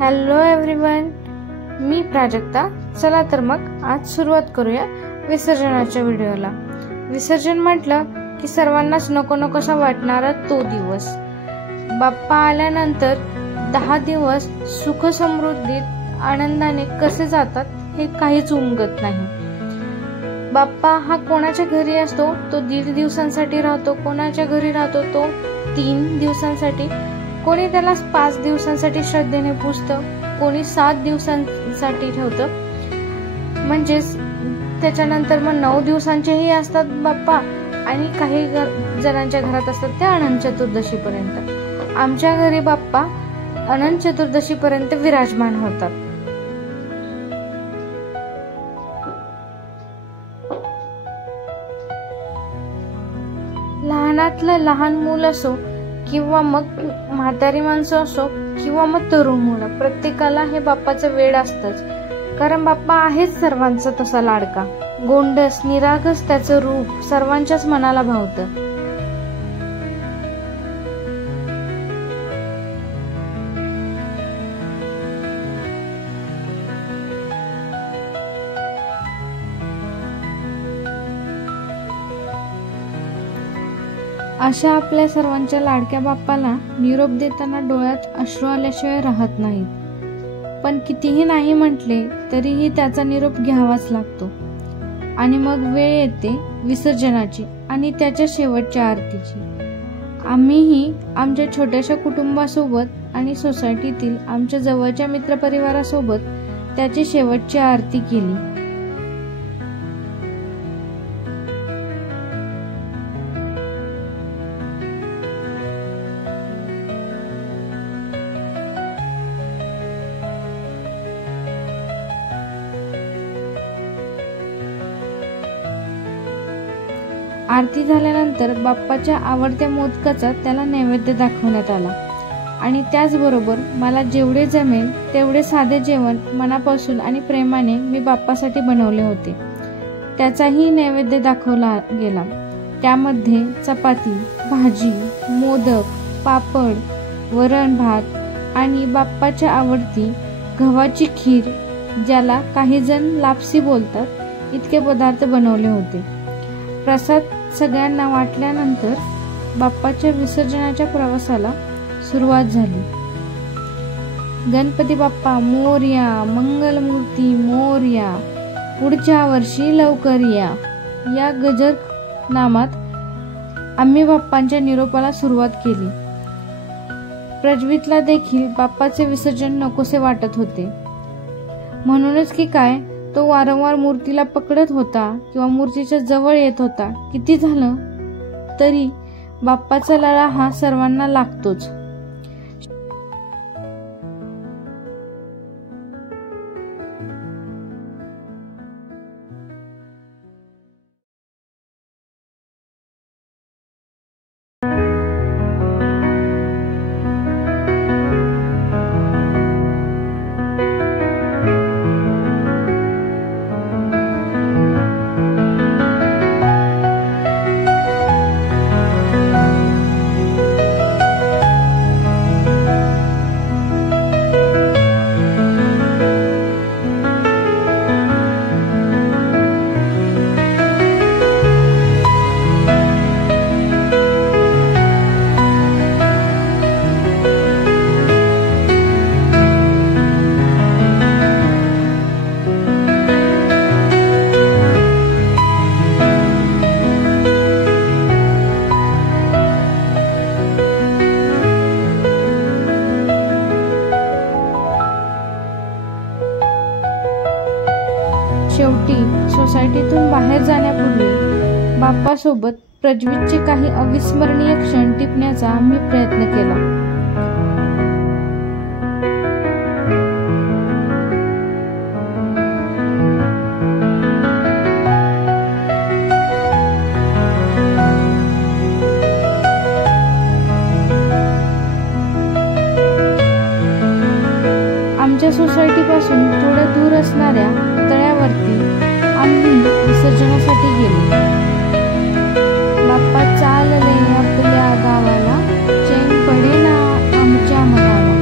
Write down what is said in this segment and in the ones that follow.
Hello everyone, मी प्राजक्ता. चला तर मग आज सुरुवात करूया विसर्जनाच्या व्हिडिओला. विसर्जन म्हटलं की सर्वांनाच नको नकोसा वाटणारा तो दिवस. बाप्पा आल्यानंतर 10 दिवस सुख समृद्धीत आनंदाने कसे जातात हे काहीच उमगत नाही. बाप्पा हा कोणाच्या घरी असतो तो 1.5 दिवसांसाठी राहतो, कोणाच्या घरी राहतो तो 3 दिवसांसाठी, कोणी त्याला 5 दिवसांसाठी श्रद्धेने पूजतं, कोणी 7 दिवसांसाठी ठेवतं. म्हणजेच त्याच्यानंतर मग 9 दिवसांचेही असतात बाप्पा आणि काही जणांच्या घरात असतात ते अनंत चतुर्दशी पर्यंत. आमच्या घरी बाप्पा अनंत चतुर्दशी पर्यंत विराजमान होतात. लहानातलं लहान मूल असो किंवा मग म्हातारी माणसं असो किंवा मग तरुण मुलं, प्रत्येकाला हे बाप्पाचं वेड असतंच. कारण बाप्पा आहेच सर्वांचा तसा लाडका. गोंडस निरागस त्याचं रूप सर्वांच्याच मनाला भावतं. अशा आपल्या सर्वांच्या लाडक्या बाप्पाला निरोप देताना डोळ्यात अश्रू आल्याशिवाय राहत नाहीत. पण कितीही नाही म्हटले तरीही त्याचा निरोप घ्यावाच लागतो. आणि मग वेळ येते विसर्जनाची आणि त्याच्या शेवटच्या आरतीची. आम्हीही आमच्या छोट्याशा कुटुंबासोबत आणि सोसायटीतील आमच्या जवळच्या मित्रपरिवारासोबत त्याची शेवटची आरती केली. आरती झाल्यानंतर बाप्पाच्या आवडत्या मोदकाचा त्याला नैवेद्य दाखवण्यात आला आणि त्याचबरोबर मला जेवढे जमेल तेवढे साधे जेवण मनापासून आणि प्रेमाने मी बाप्पासाठी बनवले होते त्याचाही नैवेद्य दाखवला गेला. त्यामध्ये चपाती, भाजी, मोदक, पापड, वरण भात आणि बाप्पाच्या आवडती गव्हाची खीर, ज्याला काही जण लापसी बोलतात, इतके पदार्थ बनवले होते. प्रसाद सगळ्यांना वाटल्यानंतर बाप्पाच्या विसर्जनाच्या प्रवासाला सुरुवात झाली. गणपती बाप्पा मोरया, मंगलमूर्ती मोरया, पुढच्या वर्षी लवकर या, या गजर नामात आम्ही बाप्पांच्या निरोपाला सुरुवात केली. प्रज्वीतला देखील बाप्पाचे विसर्जन नकोसे वाटत होते. म्हणूनच की काय, तो वारंवार मूर्तीला पकडत होता किंवा मूर्तीच्या जवळ येत होता. किती झालं तरी बाप्पाचा लळा हा सर्वांना लागतोच. शेवटी सोसायटीतून बाहेर जाण्यापूर्वी बाप्पासोबत प्रज्वीतचे काही अविस्मरणीय क्षण टिपण्याचा आम्ही प्रयत्न केला. आमच्या सोसायटीपासून थोड्या दूर असणाऱ्या तळ्यावरती आम्ही विसर्जनासाठी गेलो. बाप्पा चालले आपल्या गावाला, चैन पडेना आमच्या मनाला.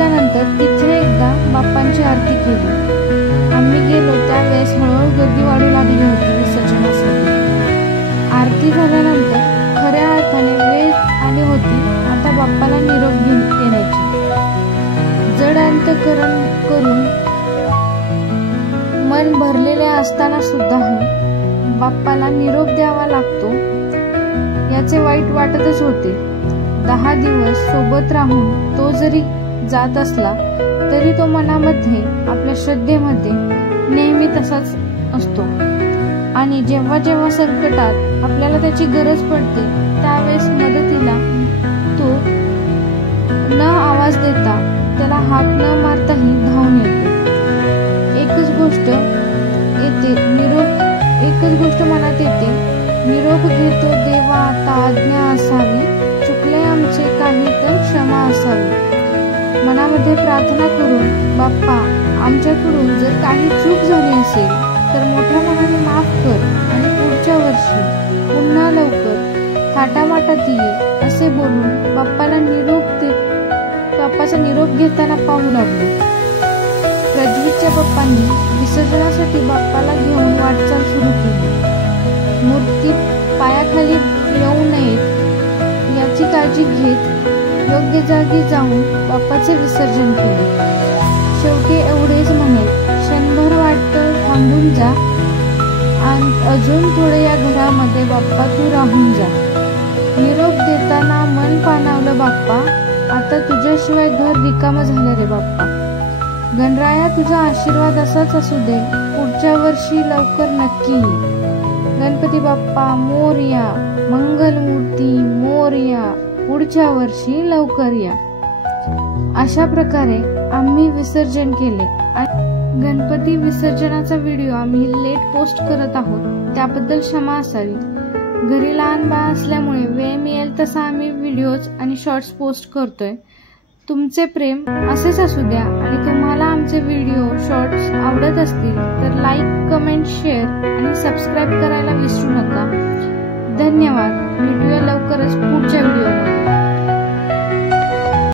पोहोचल्यानंतर तिथे एकदा बाप्पांची आरती केली. आम्ही गेलो त्यावेळेस हळूहळू गर्दी वाढू लागली होती विसर्जनासाठी. आरती झाल्यानंतर खऱ्या अर्थाने वेळ आली होती आता बाप्पाला निरोप देण्याची. जड अंतःकरण करून मन भरलेले असताना सुद्धा बाप्पाला निरोप द्यावा लागतो याचे वाईट वाटतच होते. 10 दिवस सोबत राहून तो जरी जात असला तरी तो मनामध्ये आपल्या श्रद्धेमध्ये नेहमी तसाच असतो आणि जेव्हा जेव्हा संकटात आपल्याला त्याची गरज पडते त्यावेळेस मदतीला तो न आवाज देता त्याला हाक न मारताही धावून येतो. एकच गोष्ट मनात येते, निरोप घेतो देवा आता आज्ञा असावी, चुकले आमचे काही तर क्षमा असावी. मनामध्ये प्रार्थना करून बाप्पा आमच्याकडून जर काही चूक झाली असेल तर मोठ्या मनाने माफ कर आणि पुढच्या वर्षी पुन्हा लवकर थाटामाटात ये असे बोलून बाप्पाचा निरोप घेताना पाहू लागलो. पृथ्वीच्या बाप्पांनी विसर्जनासाठी बाप्पाला घेऊन वाटचाल सुरू केली. मूर्ती पायाखाली येऊ नयेत याची काळजी घेत योग्य जागी जाऊन बाप्पाचे विसर्जन केले. शेवटी एवढेच म्हणे, क्षणभर वाटतं थांबून जा आणि अजून थोडे या घरामध्ये बाप्पा तू राहून जा. निरोप देताना मन पाणावलं बाप्पा आता तुझ्याशिवाय घर रिकामं झालं रे बाप्पा. गणराया तुझा आशीर्वाद असाच असू दे, पुढच्या वर्षी लवकर नक्की ये. गणपती बाप्पा मोरया, मंगलमूर्ती मोरया, पुढच्या वर्षी लवकर या. अशा प्रकारे आम्ही विसर्जन केले. गणपती विसर्जनाचा व्हिडिओ आम्ही लेट पोस्ट करत आहोत त्याबद्दल क्षमा असावी. घरी लहान बाळ असल्यामुळे वेळ मिळेल तसा आम्ही व्हिडिओज आणि शॉर्ट्स पोस्ट करतोय. तुमचे प्रेम असेच असू द्या आणि तुम्हाला आमचे व्हिडिओ शॉर्ट्स आवडत असतील तर लाईक, कमेंट, शेअर आणि सबस्क्राईब करायला विसरू नका. धन्यवाद. भेटूया लवकरच पुढच्या व्हिडिओमध्ये.